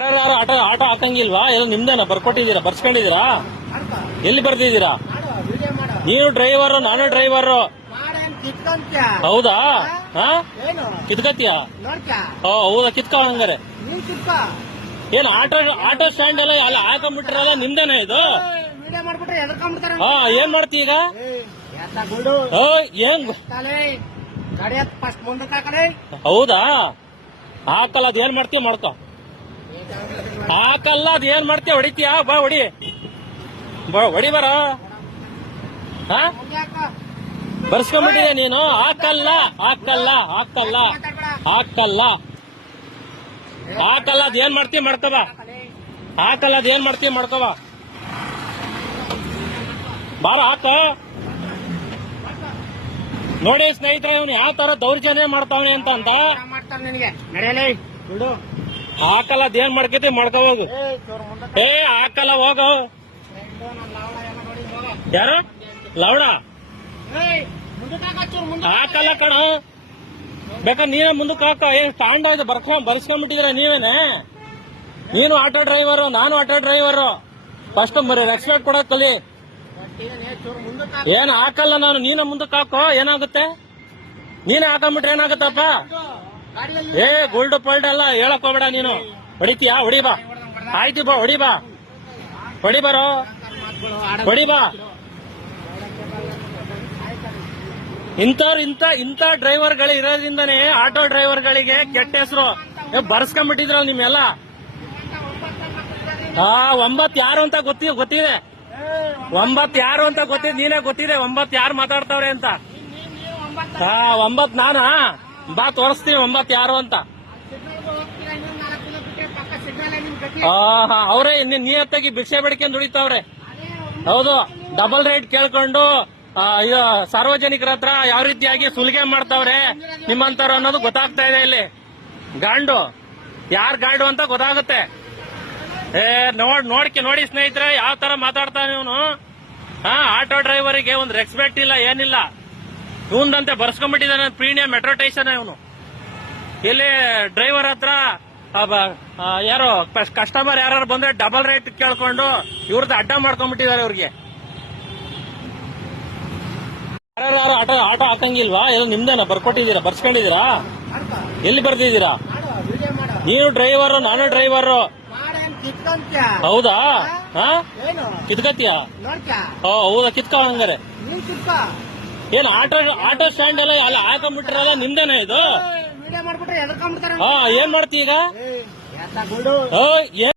ಯಾರು auto auto ಹಾಕಂಗಿಲ್ವಾ? ಎಲ್ಲ ನಿಮ್ದೇನ ಬರ್ಕೊಟ್ಟಿದ್ದೀರಾ, ಬರ್ಸ್ಕೊಂಡಿದ್ದೀರಾ? ಎಲ್ಲಿ ಬರ್ದಿದ್ದೀರಾ? ನೀವು ಡ್ರೈವರ್, ನಾನು ಡ್ರೈವರ್. ಹೌದಾ? ಕಿತ್ಕತ್ತೀಯ? ಹೌದಾ, ಕಿತ್ಕ ಹಂಗಾರೆ. ಏನ್ ಆಟೋ ಸ್ಟ್ಯಾಂಡ್ ಎಲ್ಲ ಅಲ್ಲ ಹಾಕೊಂಡ್ಬಿಟ್ರಲ್ಲ, ನಿಮ್ದೇನ ಇದು? ಏನ್ ಮಾಡ್ತಿ ಈಗ? ಏನ್ ಹೌದಾ? ಹಾಕಲ್ಲ, ಅದ್ ಏನ್ ಮಾಡ್ತೀವಿ ಮಾಡ್ಕೊ. ಹಾಕಲ್ಲ, ಅದ್ ಏನ್ ಮಾಡ್ತೀಯ? ಹೊಡಿತೀಯಾ? ಬಾ ಹೊಡಿ, ಹೊಡಿ ಬರ. ಬರ್ಸ್ಕೊಂಡ್ಬಿಟ್ಟಿದೆ ನೀನು. ಹಾಕಲ್ಲ ಹಾಕಲ್ಲ ಹಾಕಲ್ಲ ಹಾಕಲ್ಲ ಹಾಕಲ್ಲ, ಅದ್ ಏನ್ ಮಾಡ್ತೀವಿ ಮಾಡ್ಕೊಬ. ಹಾಕಲ್ಲ, ಅದ್ ಏನ್ ಮಾಡ್ತೀವಿ ಮಾಡ್ಕೊಬ. ಬಾರ ಹಾಕ. ನೋಡಿ ಸ್ನೇಹಿತರೆ, ಇವನು ಯಾವ ತರ ದೌರ್ಜನ್ಯ ಮಾಡ್ತಾವನೆ ಅಂತ ಹಾಕಲ್ಲ, ಅದ್ ಏನ್ ಮಾಡ್ಕೈತಿ ಮಾಡ್ಕೋಹೋಗು. ಹಾಕಲ್ಲ, ಹೋಗು. ಯಾರು ಲವಣ? ಹಾಕಲ್ಲ ಕಣ, ಬೇಕಾದ್ರೆ ನೀವೇ ಮುಂದಕ್ಕೆ ಹಾಕ. ಏನ್ ಸ್ಟ್ಯಾಂಡ್ ಆಯ್ತು ಬರ್ಸ್ಕೊಂಡ್ಬಿಟ್ಟಿದ್ರ ನೀವೇನೆ? ನೀನು ಆಟೋ ಡ್ರೈವರ್, ನಾನು ಆಟೋ ಡ್ರೈವರ್. ಫಸ್ಟ್ ರೆಸ್ಪೆಕ್ಟ್ ಕೊಡಕ್ ಕಲಿ. ಏನ್ ಹಾಕಲ್ಲ ನಾನು, ನೀನ ಮುಂದಕ್ಕೆ ಹಾಕೋ. ಏನಾಗುತ್ತೆ? ನೀನೇ ಹಾಕೊಂಡ್ಬಿಟ್ರೆ ಏನಾಗುತ್ತಪ್ಪ? ಗೋಲ್ಡ್ ಪಲ್ಡ್ ಎಲ್ಲ ಹೇಳಕ್ ಹೋಗ್ಬೇಡ ನೀನು. ಹೊಡಿತೀಯಾ? ಹೊಡಿ ಬಾ. ಆಯ್ತು ಬಾ, ಹೊಡಿ ಬಾ, ಹೊಡಿ ಬರೋ, ಹೊಡಿ ಬಾ. ಇಂಥ ಡ್ರೈವರ್ಗಳು ಇರೋದ್ರಿಂದನೇ ಆಟೋ ಡ್ರೈವರ್ಗಳಿಗೆ ಕೆಟ್ಟ ಹೆಸರು. ಬರ್ಸ್ಕೊಂಡ್ಬಿಟ್ಟಿದ್ರಲ್ಲ ನಿಮ್ಮೆಲ್ಲ. 9 ಯಾರು ಅಂತ ಗೊತ್ತಿದೆ. 9 ಯಾರು ಅಂತ ಗೊತ್ತಿದೆ, ನೀನೇ ಗೊತ್ತಿದೆ 9 ಯಾರು ಮಾತಾಡ್ತಾವ್ರೆ ಅಂತ. 9 ನಾನಾ? ಬಾ ತೋರಿಸ್ತೀವಿ 9 ಯಾರು ಅಂತ. ಅವರೇ ನಿಯತ್ತಾಗಿ ಭಿಕ್ಷೆ ಬೇಡ್ಕೊಂಡು ದುಡಿತಾವ್ರೆ. ಹೌದು, ಡಬಲ್ ರೇಟ್ ಕೇಳ್ಕೊಂಡು ಸಾರ್ವಜನಿಕರ ಹತ್ರ ಯಾವ ರೀತಿಯಾಗಿ ಸುಲಿಗೆ ಮಾಡ್ತಾವ್ರೆ ನಿಮ್ಮಂತವ್ರು ಅನ್ನೋದು ಗೊತ್ತಾಗ್ತಾ ಇದೆ. ಇಲ್ಲಿ ಗಾಂಡು ಯಾರ್ ಗಾಂಡು ಅಂತ ಗೊತ್ತಾಗುತ್ತೆ. ನೋಡಿ ಸ್ನೇಹಿತರೆ, ಯಾವ ತರ ಮಾತಾಡ್ತಾನೆ ಇವನು. ಆಟೋ ಡ್ರೈವರಿಗೆ ಒಂದು ರೆಸ್ಪೆಕ್ಟ್ ಇಲ್ಲ, ಏನಿಲ್ಲ. ಇವಂದಂತೆ ಬರ್ಸ್ಕೊಂಡ್ಬಿಟ್ಟಿದ್ದಾನೆ ಪ್ರೀಮಿಯಂ ಮೆಟ್ರೋ ಸ್ಟೇಷನ್ ಇವನು. ಇಲ್ಲಿ ಡ್ರೈವರ್ ಹತ್ರ ಯಾರೋ ಕಸ್ಟಮರ್ ಯಾರು ಬಂದ್ರೆ ಡಬಲ್ ರೇಟ್ ಕೇಳ್ಕೊಂಡು ಇವ್ರದ್ದು ಅಡ್ಡ ಮಾಡ್ಕೊಂಡ್ಬಿಟ್ಟಿದ್ದಾರೆ ಇವ್ರಿಗೆ. ಯಾರು ಆಟೋ ಹಾಕಂಗಿಲ್ವಾ? ಎಲ್ಲ ನಿಮ್ದೇನ ಬರ್ಕೊಟ್ಟಿದ್ದೀರಾ, ಬರ್ಸ್ಕೊಂಡಿದ್ದೀರಾ? ಎಲ್ಲಿ ಬರ್ದಿದ್ದೀರಾ? ನೀವು ಡ್ರೈವರ್, ನಾನು ಡ್ರೈವರ್. ಹೌದಾ? ಕಿತ್ಕತ್ತೀಯ? ಹೌದಾ, ಕಿತ್ಕ ಹಂಗಾರೆ. ಏನ್ ಆಟೋ ಸ್ಟ್ಯಾಂಡ್ ಎಲ್ಲ ಅಲ್ಲ ಹಾಕೊಂಡ್ಬಿಟ್ರಲ್ಲ, ನಿಮ್ದೇನ ಇದು? ಏನ್ ಮಾಡ್ತಿ ಈಗ?